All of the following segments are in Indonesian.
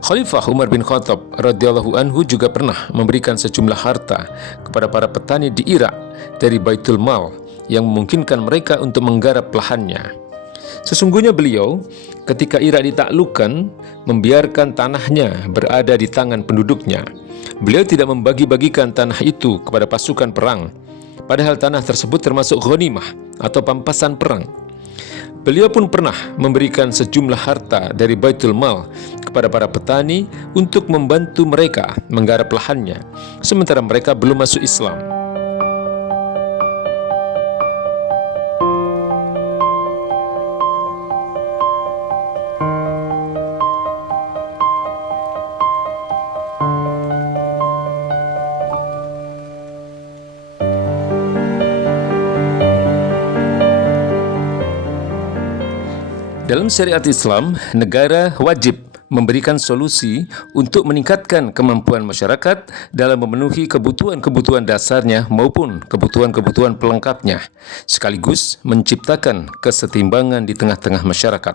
Khalifah Umar bin Khattab radhiyallahu anhu juga pernah memberikan sejumlah harta kepada para petani di Irak dari Baitul Mal yang memungkinkan mereka untuk menggarap lahannya. Sesungguhnya beliau ketika Irak ditaklukkan membiarkan tanahnya berada di tangan penduduknya. Beliau tidak membagi-bagikan tanah itu kepada pasukan perang, padahal tanah tersebut termasuk ghanimah atau pampasan perang. Beliau pun pernah memberikan sejumlah harta dari Baitul Mal kepada para petani untuk membantu mereka menggarap lahannya, sementara mereka belum masuk Islam. Dalam syariat Islam, negara wajib memberikan solusi untuk meningkatkan kemampuan masyarakat dalam memenuhi kebutuhan-kebutuhan dasarnya maupun kebutuhan-kebutuhan pelengkapnya, sekaligus menciptakan kesetimbangan di tengah-tengah masyarakat.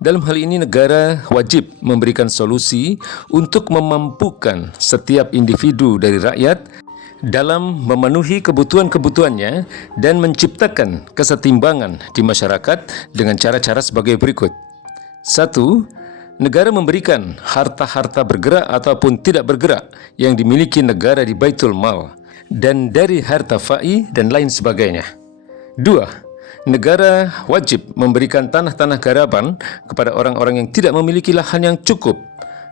Dalam hal ini, negara wajib memberikan solusi untuk memampukan setiap individu dari rakyat dalam memenuhi kebutuhan-kebutuhannya dan menciptakan kesetimbangan di masyarakat dengan cara-cara sebagai berikut. 1. Negara memberikan harta-harta bergerak ataupun tidak bergerak yang dimiliki negara di Baitul Mal dan dari harta fa'i dan lain sebagainya. 2. Negara wajib memberikan tanah-tanah garapan kepada orang-orang yang tidak memiliki lahan yang cukup.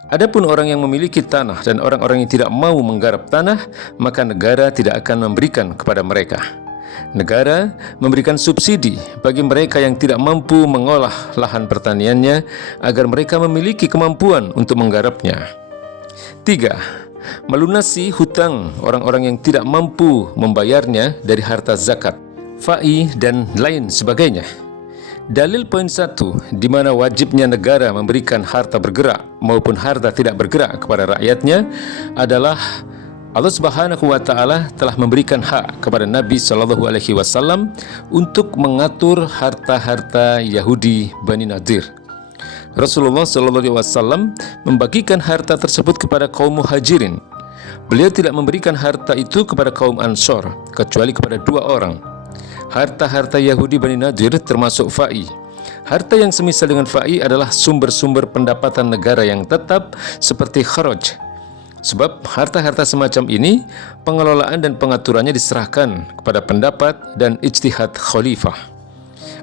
Adapun orang yang memiliki tanah dan orang-orang yang tidak mau menggarap tanah, maka negara tidak akan memberikan kepada mereka. Negara memberikan subsidi bagi mereka yang tidak mampu mengolah lahan pertaniannya agar mereka memiliki kemampuan untuk menggarapnya. 3. Melunasi hutang orang-orang yang tidak mampu membayarnya dari harta zakat, fa'i dan lain sebagainya. Dalil poin 1 di mana wajibnya negara memberikan harta bergerak maupun harta tidak bergerak kepada rakyatnya adalah Allah Subhanahu wa taala telah memberikan hak kepada Nabi sallallahu alaihi wasallam untuk mengatur harta-harta Yahudi Bani Nadir. Rasulullah sallallahu alaihi wasallam membagikan harta tersebut kepada kaum Muhajirin. Beliau tidak memberikan harta itu kepada kaum Ansor kecuali kepada 2 orang. Harta-harta Yahudi Bani Nadir termasuk fa'i. Harta yang semisal dengan fa'i adalah sumber-sumber pendapatan negara yang tetap seperti kharaj. Sebab harta-harta semacam ini pengelolaan dan pengaturannya diserahkan kepada pendapat dan ijtihad khalifah.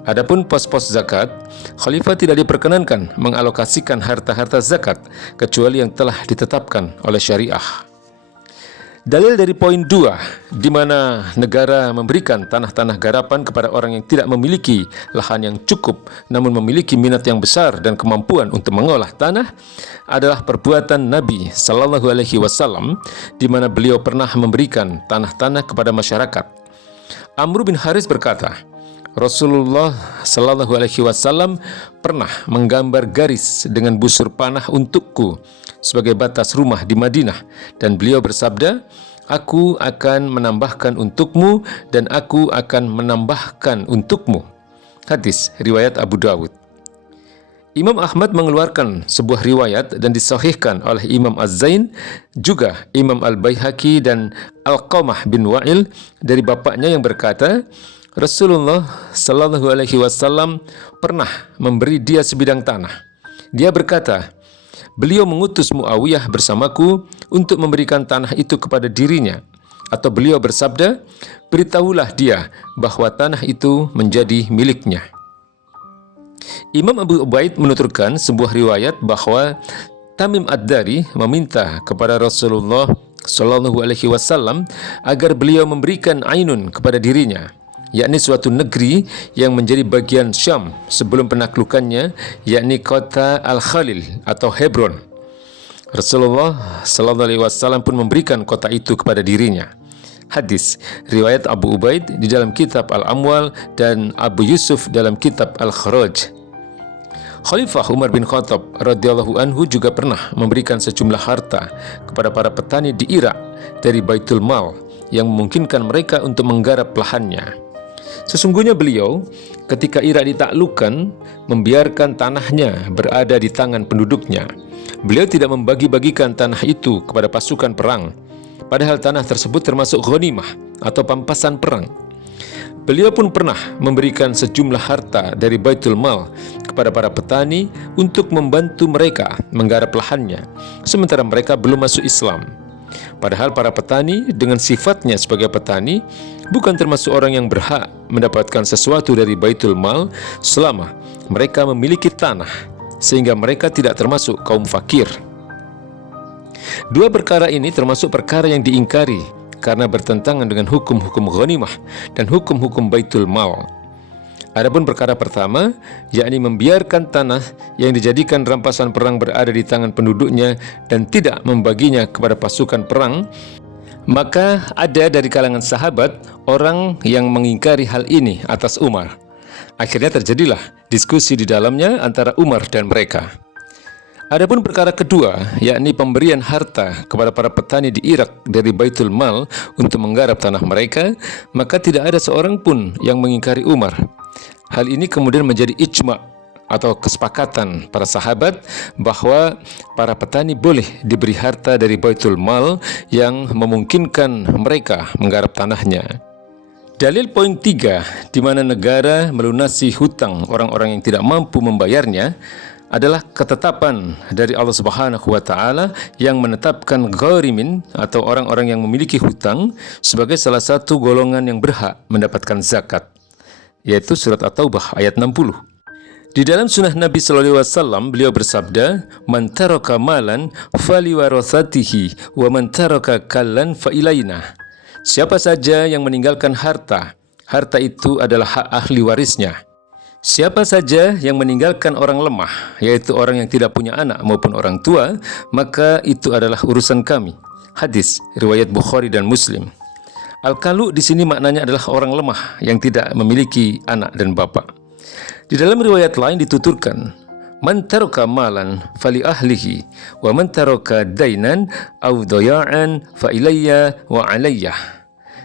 Adapun pos-pos zakat, khalifah tidak diperkenankan mengalokasikan harta-harta zakat kecuali yang telah ditetapkan oleh syariah. Dalil dari poin 2 di mana negara memberikan tanah-tanah garapan kepada orang yang tidak memiliki lahan yang cukup namun memiliki minat yang besar dan kemampuan untuk mengolah tanah adalah perbuatan Nabi sallallahu alaihi wasallam di mana beliau pernah memberikan tanah-tanah kepada masyarakat. Amr bin Haris berkata, Rasulullah sallallahu alaihi wasallam pernah menggambar garis dengan busur panah untukku sebagai batas rumah di Madinah dan beliau bersabda, "Aku akan menambahkan untukmu dan aku akan menambahkan untukmu." Hadis riwayat Abu Dawud. Imam Ahmad mengeluarkan sebuah riwayat dan disahihkan oleh Imam Az-Zain, juga Imam Al-Baihaqi dan Al-Qamah bin Wa'il dari bapaknya yang berkata, Rasulullah sallallahu alaihi wasallam pernah memberi dia sebidang tanah. Dia berkata, beliau mengutus Muawiyah bersamaku untuk memberikan tanah itu kepada dirinya. Atau beliau bersabda, beritahulah dia bahwa tanah itu menjadi miliknya. Imam Abu Ubaid menuturkan sebuah riwayat bahwa Tamim Ad-Dari meminta kepada Rasulullah sallallahu alaihi wasallam agar beliau memberikan ainun kepada dirinya, yakni suatu negeri yang menjadi bagian Syam sebelum penaklukannya, yakni kota Al-Khalil atau Hebron. Rasulullah sallallahu alaihi wasallam pun memberikan kota itu kepada dirinya. Hadis riwayat Abu Ubaid di dalam kitab Al-Amwal dan Abu Yusuf dalam kitab Al-Kharaj. Khalifah Umar bin Khattab radhiyallahu anhu juga pernah memberikan sejumlah harta kepada para petani di Irak dari Baitul Mal yang memungkinkan mereka untuk menggarap lahannya. Sesungguhnya beliau ketika Irak ditaklukkan membiarkan tanahnya berada di tangan penduduknya. Beliau tidak membagi-bagikan tanah itu kepada pasukan perang, padahal tanah tersebut termasuk ghanimah atau pampasan perang. Beliau pun pernah memberikan sejumlah harta dari Baitul Mal kepada para petani untuk membantu mereka menggarap lahannya, sementara mereka belum masuk Islam. Padahal para petani dengan sifatnya sebagai petani bukan termasuk orang yang berhak mendapatkan sesuatu dari Baitul Mal selama mereka memiliki tanah, sehingga mereka tidak termasuk kaum fakir. Dua perkara ini termasuk perkara yang diingkari karena bertentangan dengan hukum-hukum ghanimah dan hukum-hukum Baitul Mal. Adapun perkara pertama, yakni membiarkan tanah yang dijadikan rampasan perang berada di tangan penduduknya dan tidak membaginya kepada pasukan perang, maka ada dari kalangan sahabat orang yang mengingkari hal ini atas Umar. Akhirnya terjadilah diskusi di dalamnya antara Umar dan mereka. Adapun perkara kedua, yakni pemberian harta kepada para petani di Irak dari Baitul Mal untuk menggarap tanah mereka, maka tidak ada seorang pun yang mengingkari Umar. Hal ini kemudian menjadi ijma' atau kesepakatan para sahabat bahwa para petani boleh diberi harta dari Baitul Mal yang memungkinkan mereka menggarap tanahnya. Dalil poin 3, di mana negara melunasi hutang orang-orang yang tidak mampu membayarnya, adalah ketetapan dari Allah Subhanahu wa Ta'ala yang menetapkan gharimin atau orang-orang yang memiliki hutang sebagai salah satu golongan yang berhak mendapatkan zakat, yaitu surat At-Taubah ayat 60. Di dalam sunnah Nabi SAW, beliau bersabda, "Man taraka malan faliwarathatihi wa man taraka kallan fa ilaina." Siapa saja yang meninggalkan harta, harta itu adalah hak ahli warisnya. Siapa saja yang meninggalkan orang lemah, yaitu orang yang tidak punya anak maupun orang tua, maka itu adalah urusan kami. Hadis riwayat Bukhari dan Muslim. Al-kalu di sini maknanya adalah orang lemah yang tidak memiliki anak dan bapak. Di dalam riwayat lain dituturkan, "Man taraka malan fali ahlihi wa man taraka dainan aw daya'an fa ilayya wa alayya."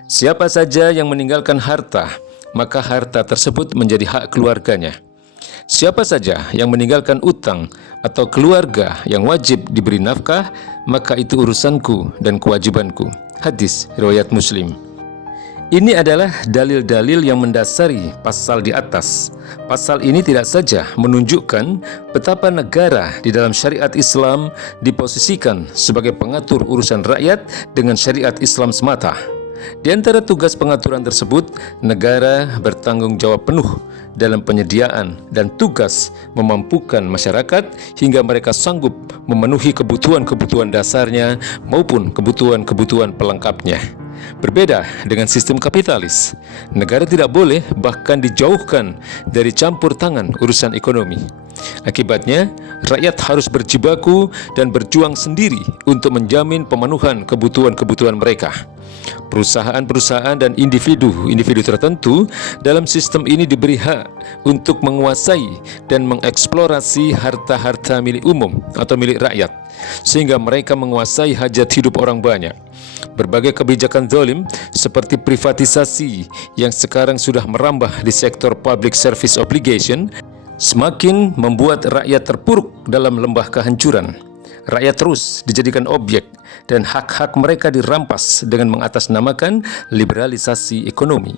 Siapa saja yang meninggalkan harta, maka harta tersebut menjadi hak keluarganya. Siapa saja yang meninggalkan utang atau keluarga yang wajib diberi nafkah, maka itu urusanku dan kewajibanku. Hadis riwayat Muslim. Ini adalah dalil-dalil yang mendasari pasal di atas. Pasal ini tidak saja menunjukkan betapa negara di dalam syariat Islam diposisikan sebagai pengatur urusan rakyat dengan syariat Islam semata. Di antara tugas pengaturan tersebut, negara bertanggung jawab penuh dalam penyediaan dan tugas memampukan masyarakat hingga mereka sanggup memenuhi kebutuhan-kebutuhan dasarnya maupun kebutuhan-kebutuhan pelengkapnya. Berbeda dengan sistem kapitalis, negara tidak boleh bahkan dijauhkan dari campur tangan urusan ekonomi. Akibatnya, rakyat harus berjibaku dan berjuang sendiri untuk menjamin pemenuhan kebutuhan-kebutuhan mereka. Perusahaan-perusahaan dan individu-individu tertentu dalam sistem ini diberi hak untuk menguasai dan mengeksplorasi harta-harta milik umum atau milik rakyat, sehingga mereka menguasai hajat hidup orang banyak. Berbagai kebijakan zalim seperti privatisasi yang sekarang sudah merambah di sektor public service obligation semakin membuat rakyat terpuruk dalam lembah kehancuran. Rakyat terus dijadikan objek dan hak-hak mereka dirampas dengan mengatasnamakan liberalisasi ekonomi.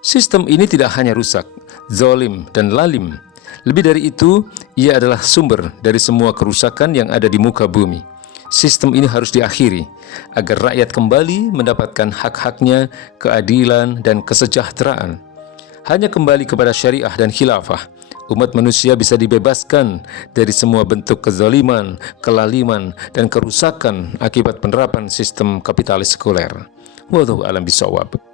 Sistem ini tidak hanya rusak, zalim dan lalim. Lebih dari itu, ia adalah sumber dari semua kerusakan yang ada di muka bumi. Sistem ini harus diakhiri agar rakyat kembali mendapatkan hak-haknya, keadilan dan kesejahteraan. Hanya kembali kepada syariah dan khilafah, umat manusia bisa dibebaskan dari semua bentuk kezaliman, kelaliman, dan kerusakan akibat penerapan sistem kapitalis sekuler. Wallahu a'lam bishawab.